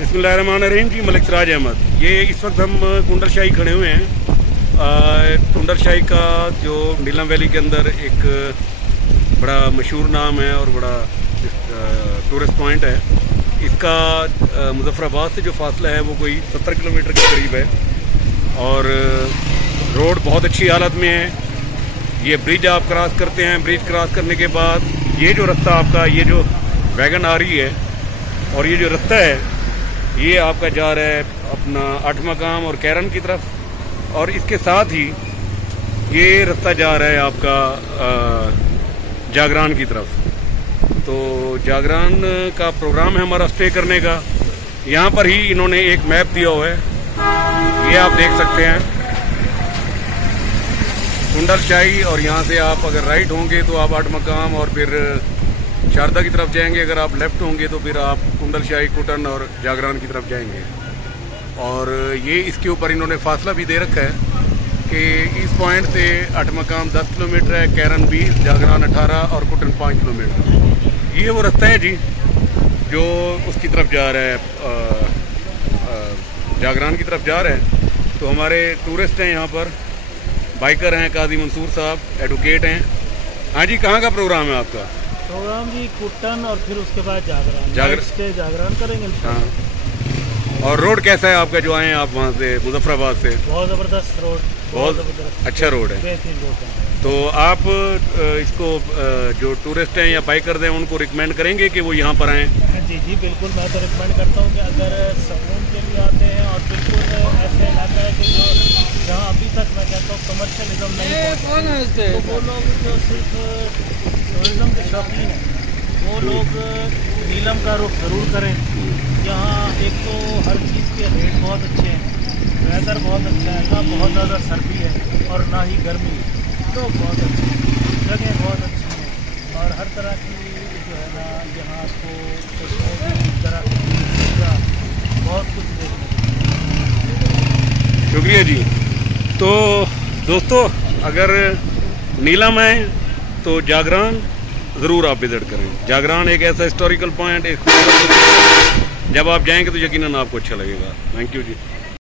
बिस्मिल्लाहिर्रहमानिर्रहीम जी। मलिक सिराज अहमद। ये इस वक्त हम कुंडल शाही खड़े हुए हैं। कुंडल शाही का जो नीलम वैली के अंदर एक बड़ा मशहूर नाम है और बड़ा टूरिस्ट पॉइंट है। इसका मुजफ्फराबाद से जो फासला है वो कोई 70 किलोमीटर के करीब है और रोड बहुत अच्छी हालत में है। ये ब्रिज आप क्रॉस करते हैं, ब्रिज क्रॉस करने के बाद ये जो रास्ता आपका, ये जो वैगन आ रही है और ये जो रास्ता है ये आपका जा रहा है अपना 8 मकाम और कैरन की तरफ, और इसके साथ ही ये रास्ता जा रहा है आपका जागरान की तरफ। तो जागरान का प्रोग्राम है हमारा स्टे करने का। यहाँ पर ही इन्होंने एक मैप दिया हुआ है, ये आप देख सकते हैं कुंडल शाही। और यहाँ से आप अगर राइट होंगे तो आप 8 मकाम और फिर शारदा की तरफ जाएंगे। अगर आप लेफ्ट होंगे तो फिर आप कुंडल शाही, कुटन और जागरान की तरफ जाएंगे। और ये इसके ऊपर इन्होंने फासला भी दे रखा है कि इस पॉइंट से 8 मकाम 10 किलोमीटर है, कैरन 20, जागरान 18 और कुटन 5 किलोमीटर। ये वो रास्ता है जी जो उसकी तरफ जा रहा है, जागरान की तरफ जा रहा है। तो हमारे टूरिस्ट हैं यहाँ पर, बाइकर हैं, काजी मंसूर साहब एडवोकेट हैं। हाँ जी, कहाँ का प्रोग्राम है आपका? प्रोग्राम जी कुटन और फिर उसके बाद जागरान। जागरान करेंगे। हाँ। और रोड कैसा है आपका जो आए हैं आप वहाँ से मुजफ्फराबाद से? बहुत ज़बरदस्त रोड, बहुत ज़बरदस्त अच्छा रोड है, बेहतरीन रोड है। तो आप इसको जो टूरिस्ट हैं या बाइकर हैं उनको रिकमेंड करेंगे कि वो यहाँ पर आएँ? जी जी बिल्कुल, मैं तो रिकमेंड करता हूँ कि अगर सुकून के लिए आते हैं और बिल्कुल ऐसे इलाका है कि जो जहाँ अभी तक मैं कहता हूँ कमर्शलिज्म नहीं पहुँचे, तो वो लोग जो सिर्फ टूरिज़्म के शौकीन हैं वो लोग नीलम का रुख ज़रूर करें। यहाँ एक तो हर चीज़ के रेट बहुत अच्छे हैं, वेदर बहुत अच्छा है, ना बहुत ज़्यादा सर्दी है और ना ही गर्मी है, तो बहुत अच्छी जगह, बहुत अच्छी है। और हर तरह की जो है ना यहाँ आपको तरह बहुत कुछ देखने। शुक्रिया जी। तो दोस्तों, अगर नीलम आए तो जागरान ज़रूर आप विजिट करें। जागरान एक ऐसा हिस्टोरिकल पॉइंट, एक जब आप जाएंगे तो यकीनन आपको अच्छा लगेगा। Thank you ji.